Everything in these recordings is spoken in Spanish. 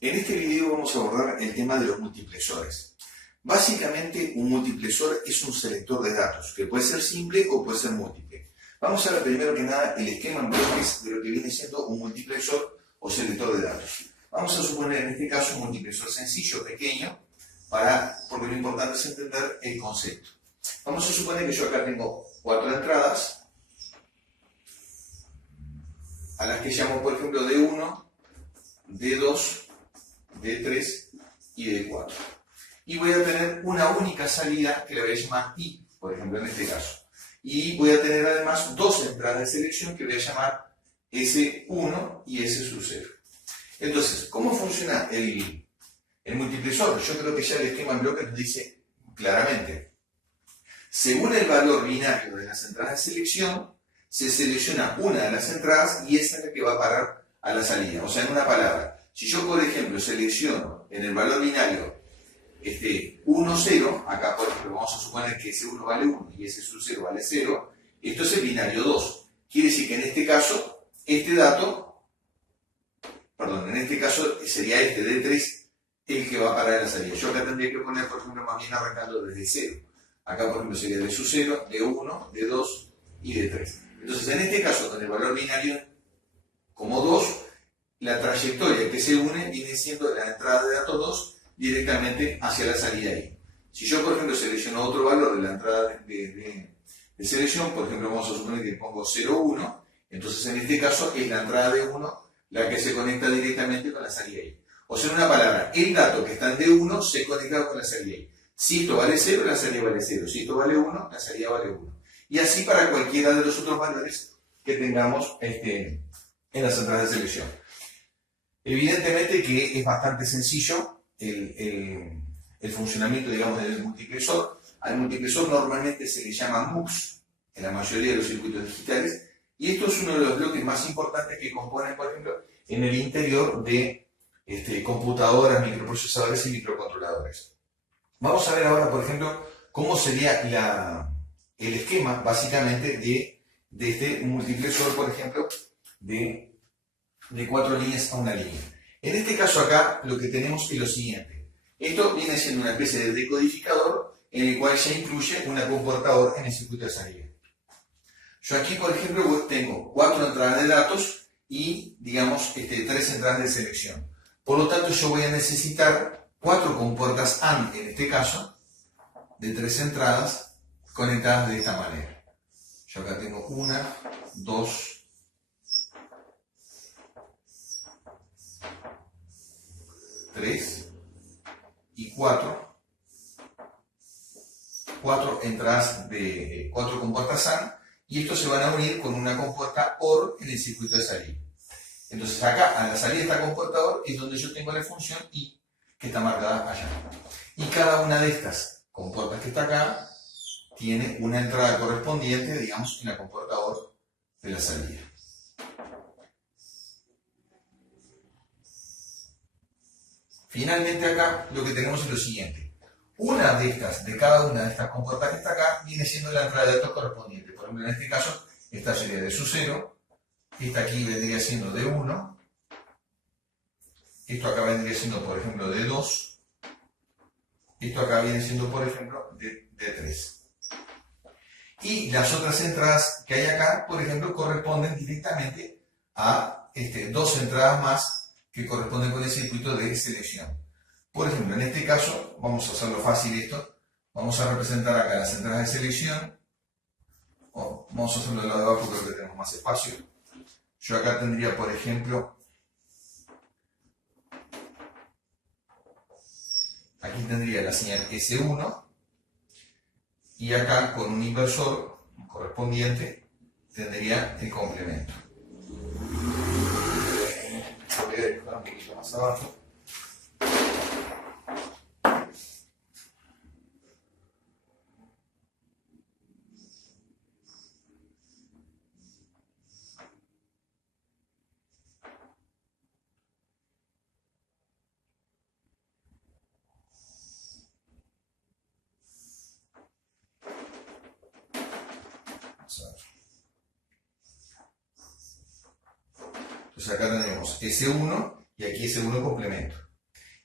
En este video vamos a abordar el tema de los multiplexores. Básicamente, un multiplexor es un selector de datos, que puede ser simple o puede ser múltiple. Vamos a ver primero que nada el esquema en bloques de lo que viene siendo un multiplexor o selector de datos. Vamos a suponer en este caso un multiplexor sencillo, pequeño, porque lo importante es entender el concepto. Vamos a suponer que yo acá tengo 4 entradas, a las que llamo por ejemplo D1, D2, D3 y D4. Y voy a tener una única salida que la voy a llamar I, por ejemplo, en este caso. Y voy a tener además dos entradas de selección que voy a llamar S1 y S0. Entonces, ¿cómo funciona el multiplexor? Yo creo que ya el esquema en bloques nos dice claramente. Según el valor binario de las entradas de selección, se selecciona una de las entradas y esa es la que va a parar a la salida. O sea, en una palabra, si yo, por ejemplo, selecciono en el valor binario 1, 0, acá por ejemplo vamos a suponer que S1 vale 1 y S0 vale 0, esto es el binario 2. Quiere decir que en este caso, en este caso sería este D3 el que va a parar a la salida. Yo acá tendría que poner, por ejemplo, más bien arrancando desde 0. Acá, por ejemplo, sería D0, D1, D2 y D3. Entonces, en este caso, con el valor binario como 2, la trayectoria que se une viene siendo la entrada de datos 2 directamente hacia la salida I. Si yo, por ejemplo, selecciono otro valor de la entrada de selección, por ejemplo, vamos a suponer que pongo 0, 1, entonces en este caso es la entrada de 1 la que se conecta directamente con la salida I. O sea, en una palabra, el dato que está en D1 se conecta con la salida I. Si esto vale 0, la salida vale 0. Si esto vale 1, la salida vale 1. Y así para cualquiera de los otros valores que tengamos en las entradas de selección. Evidentemente que es bastante sencillo el funcionamiento, digamos, del multiplexor. Al multiplexor normalmente se le llama MUX en la mayoría de los circuitos digitales. Y esto es uno de los bloques más importantes que componen, por ejemplo, en el interior de computadoras, microprocesadores y microcontroladores. Vamos a ver ahora, por ejemplo, cómo sería el esquema, básicamente, de este multiplexor, por ejemplo, de 4 líneas a una línea. En este caso acá, lo que tenemos es lo siguiente. Esto viene siendo una especie de decodificador en el cual ya incluye un comportador en el circuito de salida. Yo aquí, por ejemplo, tengo 4 entradas de datos y, digamos, 3 entradas de selección. Por lo tanto, yo voy a necesitar 4 compuertas AND, en este caso, de 3 entradas conectadas de esta manera. Yo acá tengo 1, 2, 3 y 4. 4 entradas de 4 compuertas AND. Y estos se van a unir con una compuerta OR en el circuito de salida. Entonces acá, a la salida de esta compuerta OR, es donde yo tengo la función I, que está marcada allá. Y cada una de estas compuertas que está acá, tiene una entrada correspondiente, digamos, en la compuerta OR de la salida. Finalmente acá, lo que tenemos es lo siguiente. De cada una de estas compuertas que está acá, viene siendo la entrada de datos correspondiente. Por ejemplo, en este caso, esta sería de D0, esta aquí vendría siendo D1, esto acá vendría siendo, por ejemplo, D2, esto acá viene siendo, por ejemplo, D3. Y las otras entradas que hay acá, por ejemplo, corresponden directamente a dos entradas más que corresponden con el circuito de selección. Por ejemplo, en este caso, vamos a hacerlo fácil esto, vamos a representar acá las entradas de selección, vamos a hacerlo del lado de abajo, creo que tenemos más espacio. Yo acá tendría, por ejemplo, aquí tendría la señal S1, y acá con un inversor correspondiente tendría el complemento. Voy a dejar un poquito más abajo. Entonces acá tenemos S1 y aquí S1 complemento.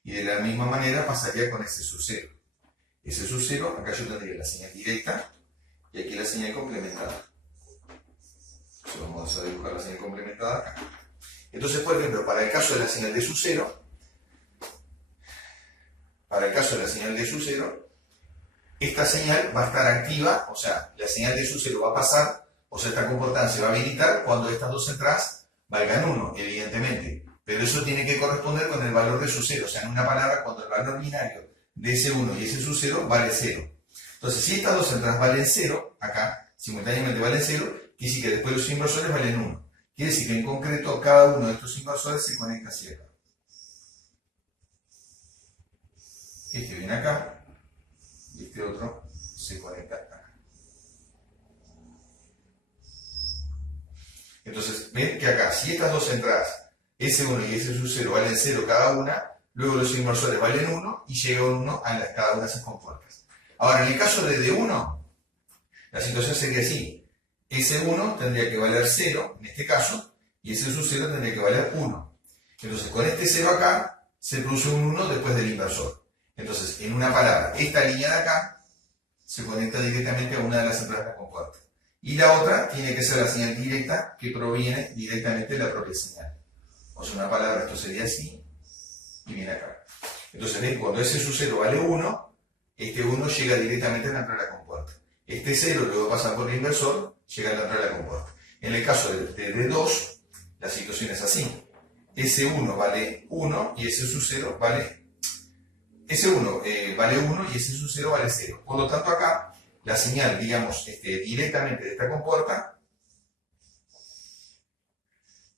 Y de la misma manera pasaría con S sub 0. S sub 0, acá yo tendría la señal directa y aquí la señal complementada. Entonces vamos a dibujar la señal complementada acá. Entonces, por ejemplo, para el caso de la señal D sub 0, esta señal va a estar activa, o sea, la señal D sub 0 va a pasar, o sea, esta comportante se va a habilitar cuando estas dos entradas valgan 1, evidentemente. Pero eso tiene que corresponder con el valor de sub 0, o sea, en una palabra, cuando el valor binario de S1 y S sub 0 vale 0. Entonces, si estas dos entradas valen 0, acá, simultáneamente valen 0, quiere decir que después los inversores valen 1. Quiere decir que en concreto cada uno de estos inversores se conecta hacia acá. Este viene acá y este otro se conecta acá. Entonces, ven que acá, si estas dos entradas, S1 y S sub 0 valen 0 cada una, luego los inversores valen 1 y llega un 1 a cada una de esas compuertas. Ahora, en el caso de D1, la situación sería así. S1 tendría que valer 0, en este caso, y S sub 0 tendría que valer 1. Entonces, con este 0 acá, se produce un 1 después del inversor. Entonces, en una palabra, esta línea de acá se conecta directamente a una de las entradas de la compuerta. Y la otra tiene que ser la señal directa que proviene directamente de la propia señal. O sea, una palabra, esto sería así, y viene acá. Entonces, ven, cuando S sub 0 vale 1, este 1 llega directamente a la entrada de la compuerta. Este 0 luego pasa por el inversor, llega a la entrada de la compuerta. En el caso de D2, la situación es así. S1 vale 1 y S sub 0 vale... S1 vale 1 y S sub 0 vale 0. Por lo tanto, acá, la señal, digamos, directamente de esta compuerta,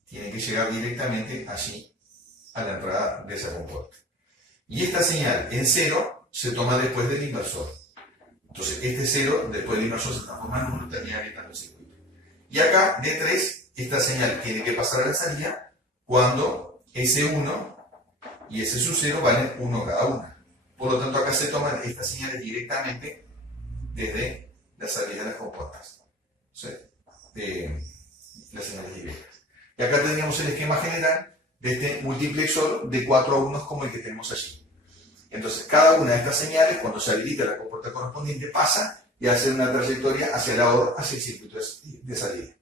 tiene que llegar directamente allí, a la entrada de esa compuerta. Y esta señal en 0 se toma después del inversor. Entonces, este 0, después del inversor, se transforma en 1 y termina habilitando el circuito. Y acá, D3, esta señal tiene que pasar a la salida cuando S1 y S sub 0 valen 1 cada una. Por lo tanto, acá se toman estas señales directamente desde la salida de las compuertas. O sea, de las señales directas. Y acá tendríamos el esquema general de este multiplexor de 4 a 1 como el que tenemos allí. Entonces, cada una de estas señales, cuando se habilita la compuerta correspondiente, pasa y hace una trayectoria hacia la OR, hacia el circuito de salida.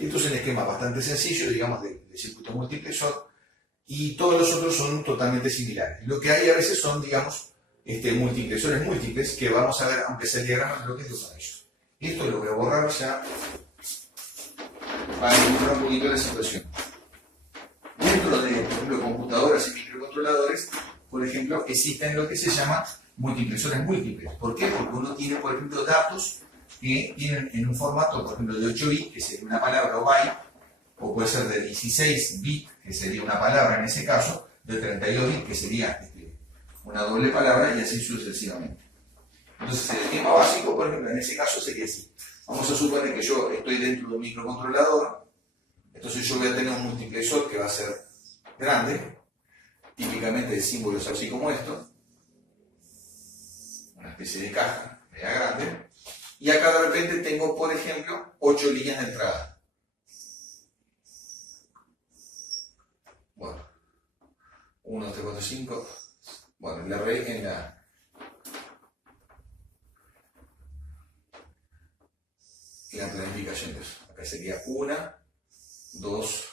Esto es un esquema bastante sencillo, digamos, de circuito multiplexor, y todos los otros son totalmente similares. Lo que hay a veces son, digamos, multiplexores múltiples, que vamos a ver, aunque sea el diagrama de bloques de uno de ellos. Esto lo voy a borrar ya para encontrar un poquito la situación. Dentro de, por ejemplo, computadoras y microcontroladores, por ejemplo, existen lo que se llama multiplexores múltiples. ¿Por qué? Porque uno tiene, por ejemplo, datos que tienen en un formato, por ejemplo, de 8 bits, que sería una palabra o byte, o puede ser de 16 bits, que sería una palabra en ese caso, de 32 bits, que sería una doble palabra, y así sucesivamente. Entonces, el esquema básico, por ejemplo, en ese caso sería así. Vamos a suponer que yo estoy dentro de un microcontrolador, entonces yo voy a tener un multiplexor que va a ser grande, típicamente el símbolo es así como esto, una especie de caja, media grande, y acá de repente tengo, por ejemplo, 8 líneas de entrada. Bueno, 1, 2, 3, 4, 5, bueno, la array en la planificación de eso. Acá sería 1, 2,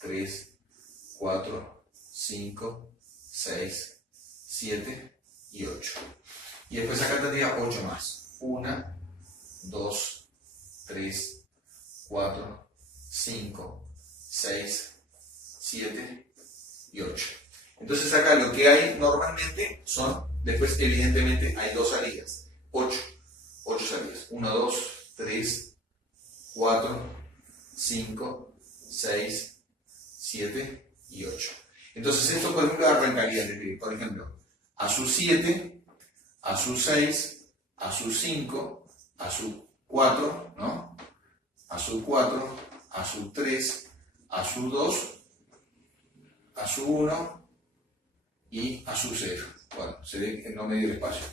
3, 4, 5, 6, 7 y 8. Y después acá tendría 8 más. 1, 2, 3, 4, 5, 6, 7 y 8. Entonces acá lo que hay normalmente son, después evidentemente hay dos salidas. 8 salidas. 1, 2, 3, 4, 5, 6, 7 y 8. Entonces esto, por ejemplo, arrancaría desde, por ejemplo, a su 7, a su 6, a su 5, a su 4, ¿no? A su 4, a su 3, a su 2, a su 1 y a su 0. Bueno, se ve en no medio del espacio.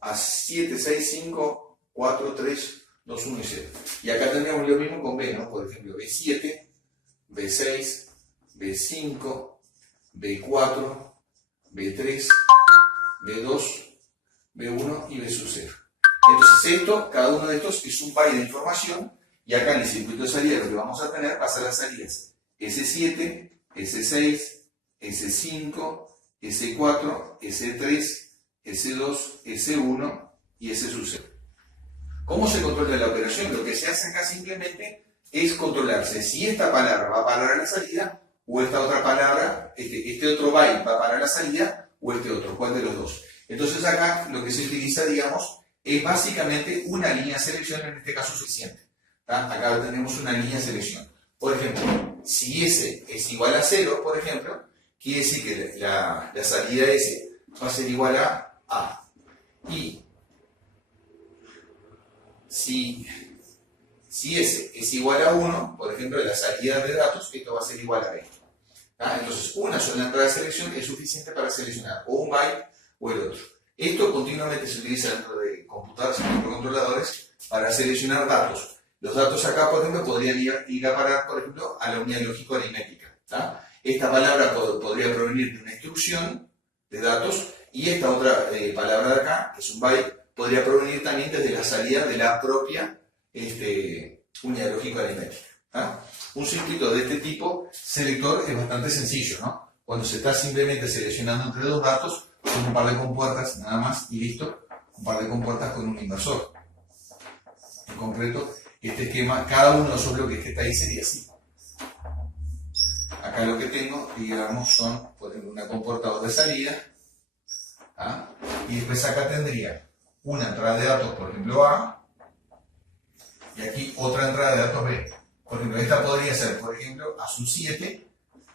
A 7, 6, 5, 4, 3, 2, 1 y 0. Y acá tendríamos lo mismo con B, ¿no? Por ejemplo, B7, B6, B5, B4, B3, B2, B1 y B sub 0. Entonces esto, cada uno de estos es un byte de información y acá en el circuito de salida lo que vamos a tener va a ser las salidas S7, S6, S5, S4, S3, S2, S1 y S sub 0. ¿Cómo se controla la operación? Lo que se hace acá simplemente es controlarse si esta palabra va a parar a la salida o esta otra palabra, este otro byte va a parar a la salida o este otro, ¿cuál de los dos? Entonces acá lo que se utiliza, digamos, es básicamente una línea de selección, en este caso suficiente. ¿Tá? Acá tenemos una línea de selección. Por ejemplo, si S es igual a 0, por ejemplo, quiere decir que la salida de S va a ser igual a A. Y si S es igual a 1, por ejemplo, la salida de datos, esto va a ser igual a B. ¿Ah? Entonces, una sola entrada de selección es suficiente para seleccionar o un byte o el otro. Esto continuamente se utiliza dentro de computadoras y microcontroladores para seleccionar datos. Los datos acá, por ejemplo, podrían ir a parar, por ejemplo, a la unidad lógico-aritmética. Esta palabra podría provenir de una instrucción de datos y esta otra palabra de acá, que es un byte, podría provenir también desde la salida de la propia unidad lógico-aritmética. Un circuito de este tipo selector es bastante sencillo, ¿no? Cuando se está simplemente seleccionando entre dos datos, son un par de compuertas nada más y listo, un par de compuertas con un inversor. En concreto, este esquema, cada uno de esos bloques que está ahí sería así. Acá lo que tengo, digamos, son, por ejemplo, una compuerta de salida, y después acá tendría una entrada de datos, por ejemplo, A, y aquí otra entrada de datos B. Por ejemplo, esta podría ser, por ejemplo, A sub 7,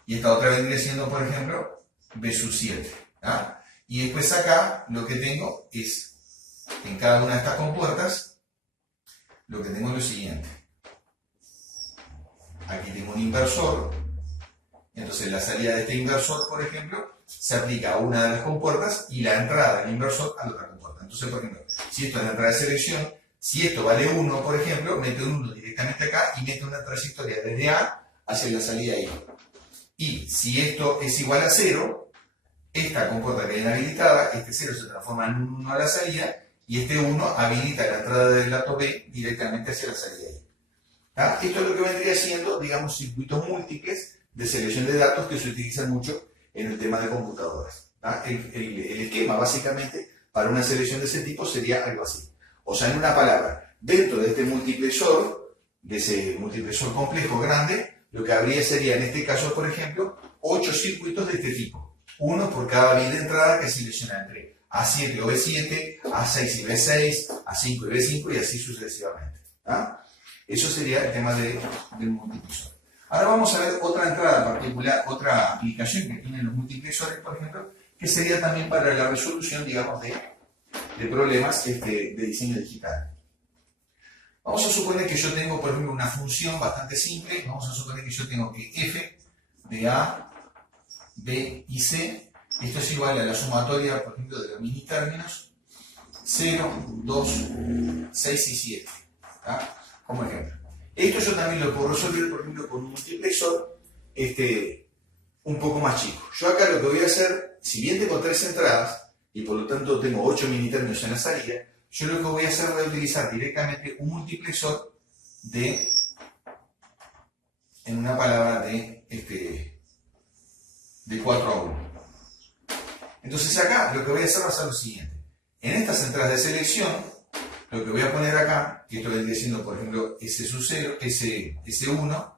y esta otra vendría siendo, por ejemplo, B sub 7. Y después acá lo que tengo es, en cada una de estas compuertas, lo que tengo es lo siguiente. Aquí tengo un inversor, entonces la salida de este inversor, por ejemplo, se aplica a una de las compuertas y la entrada del inversor a la otra compuerta. Entonces, por ejemplo, si esto es la entrada de selección, si esto vale 1, por ejemplo, mete un 1 directamente acá y mete una trayectoria desde A hacia la salida I. Y si esto es igual a 0, esta compuerta que viene habilitada, este 0 se transforma en un 1 a la salida y este 1 habilita la entrada del dato B directamente hacia la salida I. Esto es lo que vendría siendo, digamos, circuitos múltiples de selección de datos que se utilizan mucho en el tema de computadoras. El esquema, básicamente, para una selección de ese tipo sería algo así. O sea, en una palabra, dentro de este multiplexor, de ese multiplexor complejo grande, lo que habría sería, en este caso, por ejemplo, 8 circuitos de este tipo. Uno por cada bit de entrada que selecciona entre A7 o B7, A6 y B6, A5 y B5 y así sucesivamente. Eso sería el tema del multiplexor. Ahora vamos a ver otra entrada particular, otra aplicación que tienen los multiplexores, por ejemplo, que sería también para la resolución, digamos, de problemas de diseño digital. Vamos a suponer que yo tengo, por ejemplo, una función bastante simple. Vamos a suponer que yo tengo que f de A, B y C, esto es igual a la sumatoria, por ejemplo, de los mini términos 0, 2, 6 y 7. Como ejemplo. Esto yo también lo puedo resolver, por ejemplo, con un multiplexor un poco más chico. Yo acá lo que voy a hacer, si bien tengo 3 entradas, y por lo tanto tengo 8 mini términos en la salida, yo lo que voy a hacer es utilizar directamente un multiplexor en una palabra de 4 a 1. Entonces acá lo que voy a hacer va a ser lo siguiente. En estas entradas de selección, lo que voy a poner acá, que esto vendría siendo, por ejemplo, S sub 0, S1,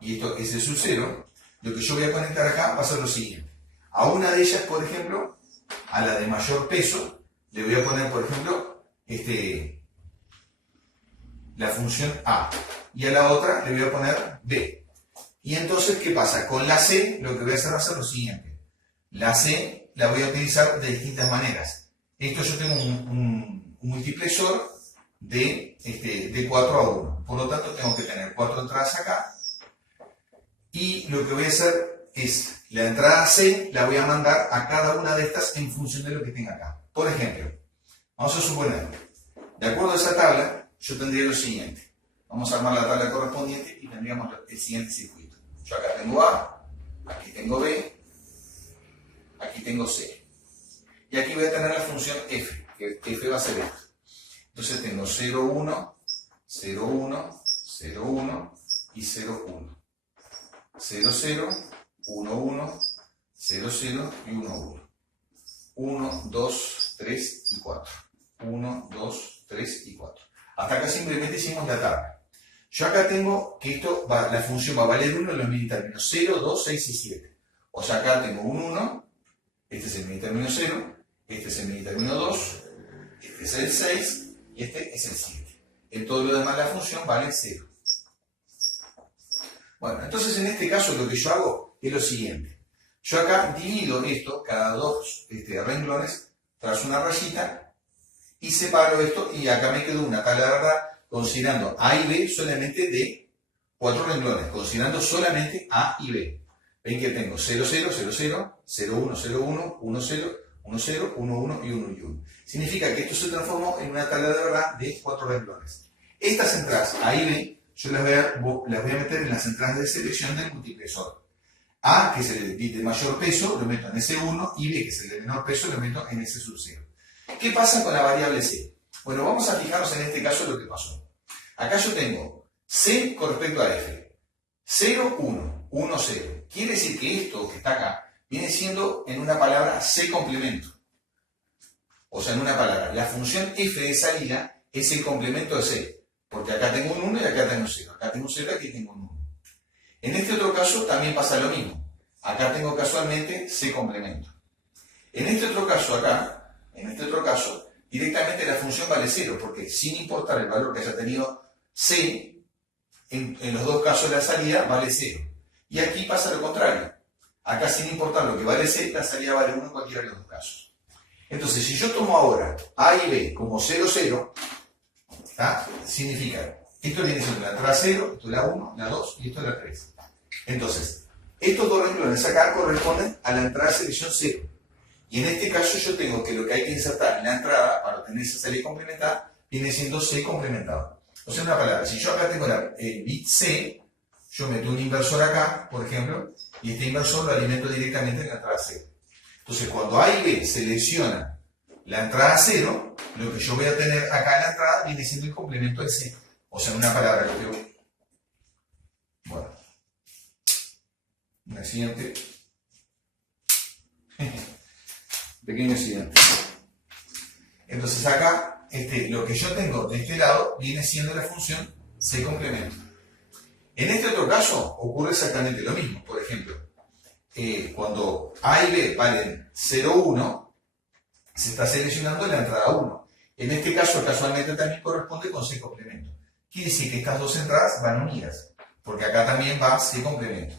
y esto S sub 0, lo que yo voy a conectar acá va a ser lo siguiente. A una de ellas, por ejemplo, a la de mayor peso, le voy a poner, por ejemplo, la función A. Y a la otra le voy a poner B. Y entonces, ¿qué pasa? Con la C, lo que voy a hacer va a ser lo siguiente. La C la voy a utilizar de distintas maneras. Esto yo tengo un multiplexor de 4 a 1. Por lo tanto, tengo que tener 4 entradas acá. Y lo que voy a hacer es, la entrada C la voy a mandar a cada una de estas en función de lo que tenga acá. Por ejemplo, vamos a suponer, de acuerdo a esa tabla, yo tendría lo siguiente. Vamos a armar la tabla correspondiente y tendríamos el siguiente circuito. Yo acá tengo A, aquí tengo B, aquí tengo 0. Y aquí voy a tener la función f, que f va a ser esto. Entonces tengo 0, 1, 0, 1, 0, 1 y 0, 1. 0, 0, 1, 1, 0, 0 y 1, 1. 1, 2, 3 y 4. 1, 2, 3 y 4. Hasta acá simplemente hicimos la tabla. Yo acá tengo que la función va a valer 1 en los minitérminos 0, 2, 6 y 7. O sea, acá tengo un 1, este es el minitérmino 0, este es el minitérmino 2, este es el 6 y este es el 7. En todo lo demás la función vale 0. Bueno, entonces en este caso lo que yo hago es lo siguiente. Yo acá divido esto, cada dos renglones, trazo una rayita y separo esto y acá me quedó una tabla de verdad considerando A y B solamente de 4 renglones, considerando solamente A y B. Ven que tengo 0, 0, 0, 0, 0, 1, 0, 1, 1, 0, 1, 0, 1, 1 y 1 y 1. Significa que esto se transformó en una tabla de verdad de 4 renglones. Estas entradas A y B yo las voy a meter en las entradas de selección del multiplexor. A, que es el bit de mayor peso, lo meto en S1, y B, que es el de menor peso, lo meto en S sub 0. ¿Qué pasa con la variable C? Bueno, vamos a fijarnos en este caso lo que pasó. Acá yo tengo C con respecto a F. 0, 1, 1, 0. Quiere decir que esto que está acá viene siendo en una palabra C complemento. O sea, en una palabra, la función F de salida es el complemento de C. Porque acá tengo un 1 y acá tengo un 0. Acá tengo un 0 y aquí tengo un 1. En este otro caso también pasa lo mismo. Acá tengo casualmente C complemento. En este otro caso acá, directamente la función vale 0, porque sin importar el valor que haya tenido C, en los dos casos la salida vale 0. Y aquí pasa lo contrario. Acá sin importar lo que vale C, la salida vale 1 en cualquiera de los dos casos. Entonces, si yo tomo ahora A y B como 0, 0, significa, esto viene siendo la entrada 0, esto es la 1, la 2 y esto es la 3. Entonces, estos dos renglones acá corresponden a la entrada de selección 0. Y en este caso yo tengo que lo que hay que insertar en la entrada para obtener esa salida complementada viene siendo C complementado. O sea, en una palabra, si yo acá tengo el bit C, yo meto un inversor acá, por ejemplo, y este inversor lo alimento directamente en la entrada 0. Entonces, cuando A y B seleccionan la entrada 0, lo que yo voy a tener acá en la entrada viene siendo el complemento de C. O sea, en una palabra, lo que bueno, un accidente. Pequeño accidente. Entonces acá, lo que yo tengo de este lado viene siendo la función C complemento. En este otro caso ocurre exactamente lo mismo. Por ejemplo, cuando A y B valen 0, 1, se está seleccionando la entrada 1. En este caso, casualmente también corresponde con C complemento. Quiere decir que estas dos entradas van unidas, porque acá también va C complemento.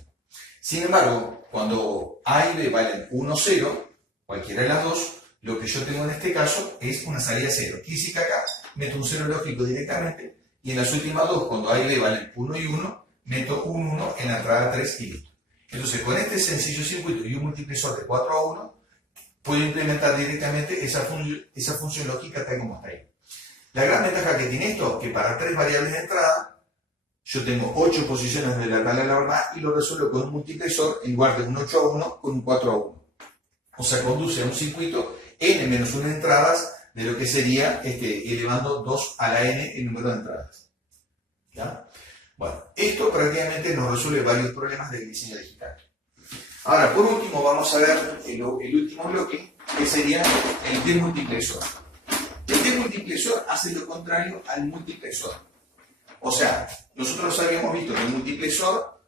Sin embargo, cuando A y B valen 1, 0, cualquiera de las dos, lo que yo tengo en este caso es una salida 0. Quiere decir que acá meto un 0 lógico directamente, y en las últimas dos, cuando A y B valen 1 y 1, meto un 1 en la entrada 3 y listo. Entonces, con este sencillo circuito y un multiplexor de 4 a 1, puedo implementar directamente esa función lógica tal como está ahí. La gran ventaja que tiene esto es que para 3 variables de entrada, yo tengo 8 posiciones de la tabla de la verdad y lo resuelvo con un multiplexor en lugar de un 8 a 1 con un 4 a 1. O sea, conduce a un circuito n-1 entradas de lo que sería elevando 2 a la n el número de entradas. ¿Ya? Bueno, esto prácticamente nos resuelve varios problemas del diseño digital. Ahora, por último, vamos a ver el último bloque, que sería el demultiplexor. El demultiplexor hace lo contrario al multiplexor. O sea, nosotros habíamos visto que el multiplexor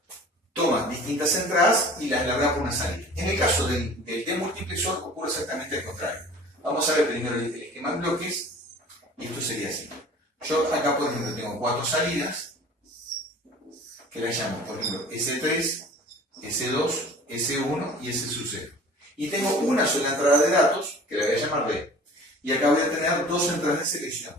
toma distintas entradas y las larga por una salida. En el caso del demultiplexor ocurre exactamente lo contrario. Vamos a ver primero el esquema en bloques, y esto sería así. Yo acá, por ejemplo, tengo 4 salidas, que las llamo, por ejemplo, S3, S2, S1 y S sub 0. Y tengo una sola entrada de datos, que la voy a llamar B. Y acá voy a tener 2 entradas de selección,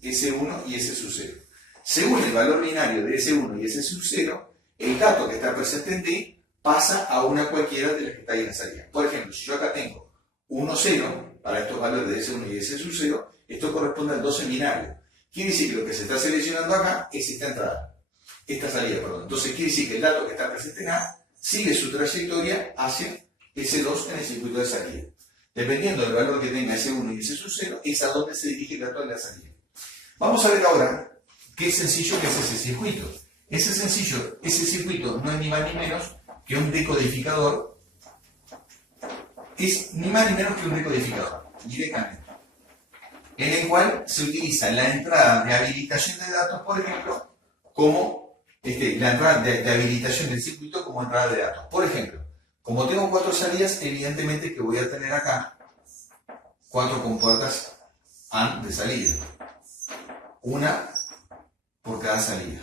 S1 y S sub 0. Según el valor binario de S1 y S sub 0, el dato que está presente en D pasa a una cualquiera de las que está ahí en la salida. Por ejemplo, si yo acá tengo 1, 0, para estos valores de S1 y S sub 0, esto corresponde al 2 en binario. Quiere decir que lo que se está seleccionando acá es esta entrada. Esta salida, perdón. Entonces quiere decir que el dato que está presente en A sigue su trayectoria hacia S2 en el circuito de salida. Dependiendo del valor que tenga S1 y S sub 0, es a donde se dirige el dato de la salida. Vamos a ver ahora qué sencillo que es ese circuito. Ese circuito no es ni más ni menos que un decodificador. Es ni más ni menos que un decodificador, directamente, en el cual se utiliza la entrada de habilitación de datos, por ejemplo, como la entrada de habilitación del circuito como entrada de datos. Por ejemplo, como tengo 4 salidas, evidentemente que voy a tener acá 4 compuertas AND de salida. Una por cada salida.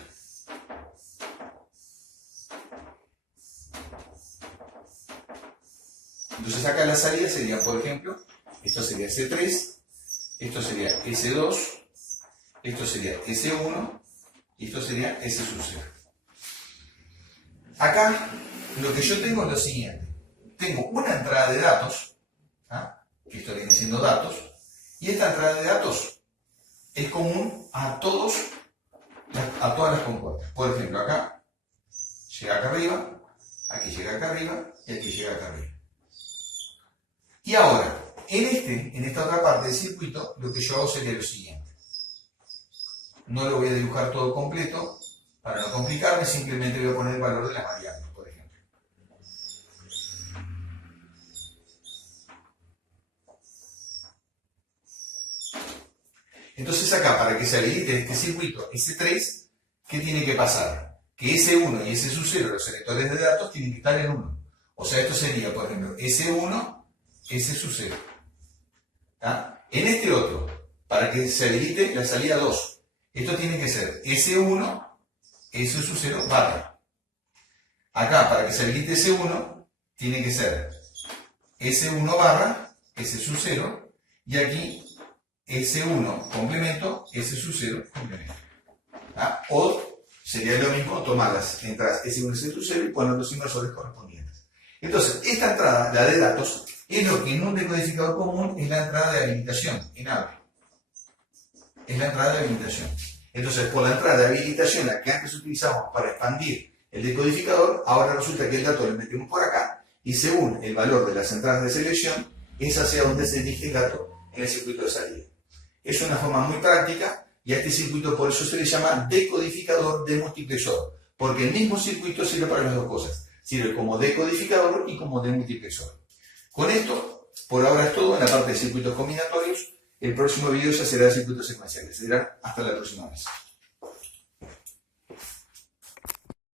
Entonces acá la salida sería, por ejemplo, esto sería S3, esto sería S2, esto sería S1 y esto sería S sub 0. Acá lo que yo tengo es lo siguiente. Tengo una entrada de datos, que esto viene siendo datos, y esta entrada de datos es común a todas las compuertas. Por ejemplo, acá llega acá arriba, aquí llega acá arriba y aquí llega acá arriba. Y ahora, en esta otra parte del circuito, lo que yo hago sería lo siguiente. No lo voy a dibujar todo completo, para no complicarme, simplemente voy a poner el valor de las variables, por ejemplo. Entonces acá, para que se habilite este circuito S3, ¿qué tiene que pasar? Que S1 y S sub 0, los selectores de datos, tienen que estar en 1. O sea, esto sería, por ejemplo, S1, S sub 0. En este otro, para que se habilite la salida 2, esto tiene que ser S1, S sub 0 barra. Acá, para que se habilite S1, tiene que ser S1 barra, S sub 0, y aquí S1 complemento, S sub 0 complemento. O sería lo mismo tomar las entradas S1 y S sub 0 y poner los inversores correspondientes. Entonces, esta entrada, la de datos, es lo que en un decodificador común es la entrada de habilitación, en AVE. Es la entrada de habilitación. Entonces, por la entrada de habilitación, la que antes utilizamos para expandir el decodificador, ahora resulta que el dato lo metemos por acá y según el valor de las entradas de selección, es hacia donde se dirige el dato en el circuito de salida. Es una forma muy práctica y a este circuito por eso se le llama decodificador de multiplexor, porque el mismo circuito sirve para las dos cosas. Sirve como decodificador y como demultiplexor. Con esto, por ahora es todo en la parte de circuitos combinatorios. El próximo video ya será de circuitos secuenciales. Será hasta la próxima vez.